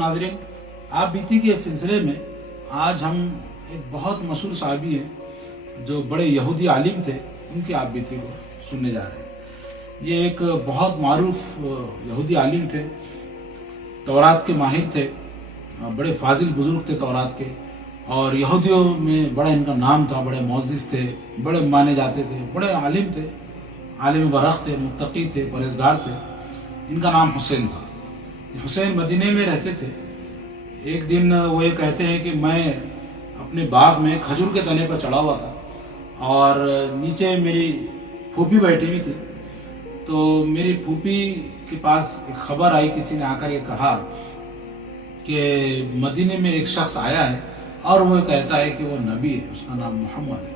नाज़रीन, आप बीती के सिलसिले में आज हम एक बहुत मशहूर साहबी हैं जो बड़े यहूदी आलिम थे, उनकी आप बीती को सुनने जा रहे हैं। ये एक बहुत मारूफ यहूदी आलिम थे, तौरात के माहिर थे, बड़े फाजिल बुजुर्ग थे तौरात के, और यहूदियों में बड़ा इनका नाम था, बड़े मोअज़्ज़िज़ थे, बड़े माने जाते थे, बड़े आलिम थे, आलिम बरख थे, मुत्तकी थे, परहेज़गार थे। इनका नाम हुसैन था। हुसैन मदीने में रहते थे। एक दिन वो ये कहते हैं कि मैं अपने बाग में खजूर के तने पर चढ़ा हुआ था और नीचे मेरी फूफी बैठी हुई थी। तो मेरी फूफी के पास एक खबर आई, किसी ने आकर ये कहा कि मदीने में एक शख्स आया है और वो कहता है कि वो नबी है, उसका नाम मोहम्मद है।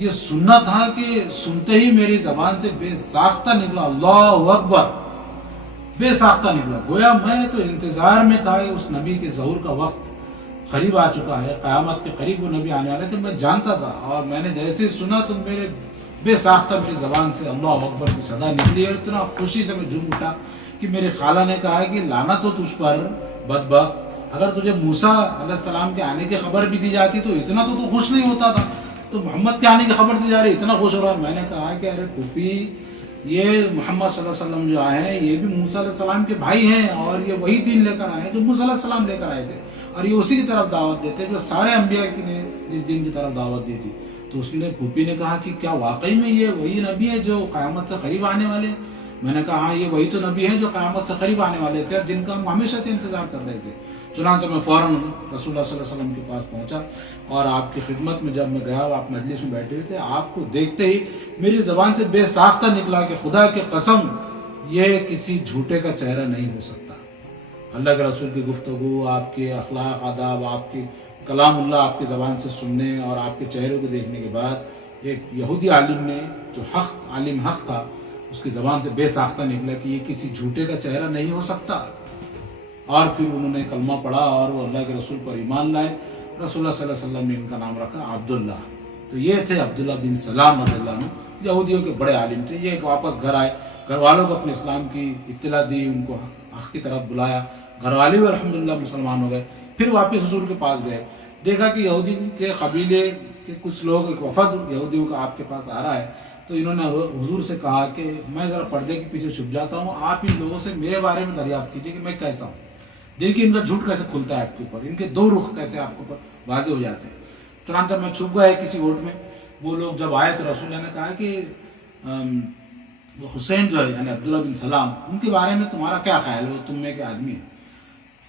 ये सुनना था कि सुनते ही मेरी जबान से बेसाख्ता निकला, अल्लाहु अकबर, बेसाख्ता निकला। गोया मैं तो इंतजार में था कि उस नबी के ज़हूर का वक्त करीब आ चुका है, क़यामत के करीब वो नबी आने वाले थे, मैं जानता था। और मैंने जैसे सुना तो मेरे बेसाख्ता मेरी ज़बान से अल्लाहु अकबर की सदा निकली और इतना खुशी से मैं झूम उठा कि मेरी खाला ने कहा कि लाना तो तुझ पर बदबख्त, अगर तुझे मूसा अलैहिस्सलाम के आने की खबर भी दी जाती तो इतना तो तू खुश नहीं होता था, तो मोहम्मद के आने की खबर दी जा रही इतना खुश हो रहा। मैंने कहा कि अरे फूफी, ये मोहम्मद सल्लल्लाहु अलैहि वसल्लम जो आए हैं ये भी मूसा अलैहिस्सलाम के भाई हैं और ये वही दीन लेकर आए हैं जो मूसा अलैहिस्सलाम लेकर आए थे, और ये उसी की तरफ दावत देते जो सारे अंबिया की ने जिस दिन की तरफ दावत दी थी। तो उसने फूफी ने कहा कि क्या वाकई में ये वही नबी है जो क़यामत से करीब आने वाले? मैंने कहा हाँ, ये वही तो नबी है जो क़यामत से करीब आने वाले थे और जिनका हम हमेशा से इंतजार कर रहे थे। चुनांचे मैं फौरन रसूलुल्लाह सल्लल्लाहु अलैहि वसल्लम के पास पहुंचा और आपकी खिदमत में जब मैं गया, आप मजलिस में बैठे हुए थे, आपको देखते ही मेरी ज़बान से बेसाख्ता निकला कि खुदा की कसम ये किसी झूठे का चेहरा नहीं हो सकता। अल्लाह के रसूल की गुफ्तगू, आपके अखलाक आदाब, आपकी कलामुल्लाह आपकी ज़बान से सुनने और आपके चेहरे को देखने के बाद एक यहूदी आलिम ने जो हक़ आलिम हक़ था उसकी ज़बान से बेसाख्ता निकला कि ये किसी झूठे का चेहरा नहीं हो सकता। और फिर उन्होंने कलमा पढ़ा और वो अल्लाह के रसूल पर ईमान लाए। रसूलुल्लाह सल्लल्लाहु अलैहि वसल्लम ने इनका नाम रखा अब्दुल्ला। तो ये थे अब्दुल्ला बिन सलाम रज़ियल्लाहु अन्हु, यहूदियों के बड़े आलिम थे। ये वापस घर आए, घर वालों को अपने इस्लाम की इत्तला दी, उनको हक़ की तरफ बुलाया, घर वाले भी अल्हम्दुलिल्लाह मुसलमान हो गए। फिर वापस हुजूर के पास गए, देखा कि यहूदी के कबीले के कुछ लोग, एक वफद यहूदियों का आपके पास आ रहा है। तो इन्होंने हुजूर से कहा कि मैं ज़रा पर्दे के पीछे छुप जाता हूँ, आप इन लोगों से मेरे बारे में दरियाफ्त कीजिए कि मैं कैसा हूँ। देखिए इनका झूठ कैसे खुलता है आपके ऊपर, इनके दो रुख कैसे आपके ऊपर वाजे हो जाते हैं। चुनांचे मैं छुप गया किसी ओट में। वो लोग जब आए तो रसूल ने कहा कि वो हुसैन जो है यानी अब्दुल्ला बिन सलाम, उनके बारे में तुम्हारा क्या ख्याल है, वो तुम में के आदमी है?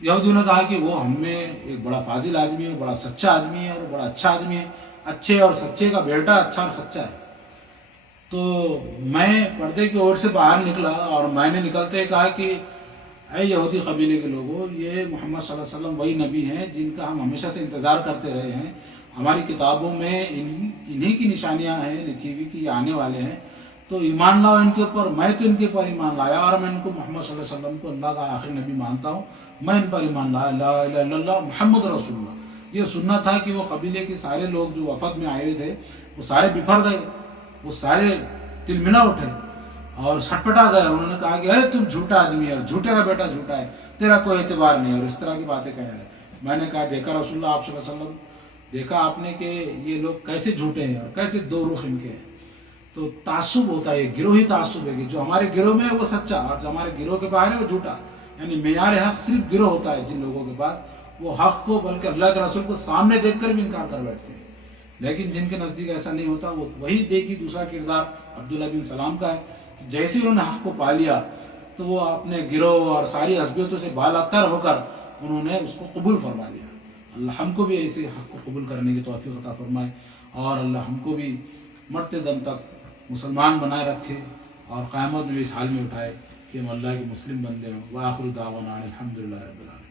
यहूदियों ने कहा कि वो हम में एक बड़ा फाजिल आदमी है, बड़ा सच्चा आदमी है और बड़ा अच्छा आदमी है, अच्छे और सच्चे का बेटा अच्छा और सच्चा है। तो मैं पर्दे की ओर से बाहर निकला और मैंने निकलते ही कहा कि ऐ यहूदी कबीले के लोगों, ये मोहम्मद सल्लल्लाहु अलैहि वसल्लम वही नबी हैं जिनका हम हमेशा से इंतज़ार करते रहे हैं। हमारी किताबों में इन्हीं की निशानियां हैं लिखी हुई कि ये आने वाले हैं, तो ईमान लाओ इनके ऊपर। मैं तो इनके ऊपर ईमान लाया और मैं इनको मोहम्मद सल्लल्लाहु अलैहि वसल्लम को अल्लाह का आखिरी नबी मानता हूँ। मैं इन पर ईमान लाया, ला इलाहा इल्लल्लाह मुहम्मद रसूलुल्लाह। ये सुनना था कि वो कबीले के सारे लोग जो वफद में आए हुए थे वो सारे बिफर गए, वो सारे तिलमिला उठे और छटपटा गए। उन्होंने कहा कि अरे तुम झूठा आदमी है, झूठे का बेटा झूठा है, तेरा कोई एतबार नहीं है, और इस तरह की बातें कहने लगे। मैंने कहा देखा रसूलुल्लाह आप सल्लल्लाहु अलैहि वसल्लम, देखा आपने कि ये लोग कैसे झूठे हैं और कैसे दो रुख इनके हैं। तो तासुब होता है, गिरोही तासुब है कि जो हमारे गिरोह में है वो सच्चा और जो हमारे गिरोह के बाहर है वो झूठा। यानी मेयार हक सिर्फ गिरोह होता है जिन लोगों के पास, वो हक को बल्कि अल्लाह के रसूल को सामने देखकर भी इनकार कर बैठते हैं। लेकिन जिनके नज़दीक ऐसा नहीं होता, वो वही देखी दूसरा किरदार अब्दुल्ला बिन सलाम का है। जैसे ही उन्होंने हक को पा लिया तो वो अपने गिरोह और सारी असबियतों से बालातर होकर उन्होंने उसको कबूल फरमा लिया। अल्लाह हमको भी ऐसे हक को कबूल करने की तौफीक अता फरमाए और अल्लाह हमको भी मरते दम तक मुसलमान बनाए रखे और क़यामत में भी इस हाल में उठाए कि हम अल्लाह के मुस्लिम बंदे हों। व आखिरु दावाना अनिल हम्दुलिल्लाहि रब्बिल आलमीन।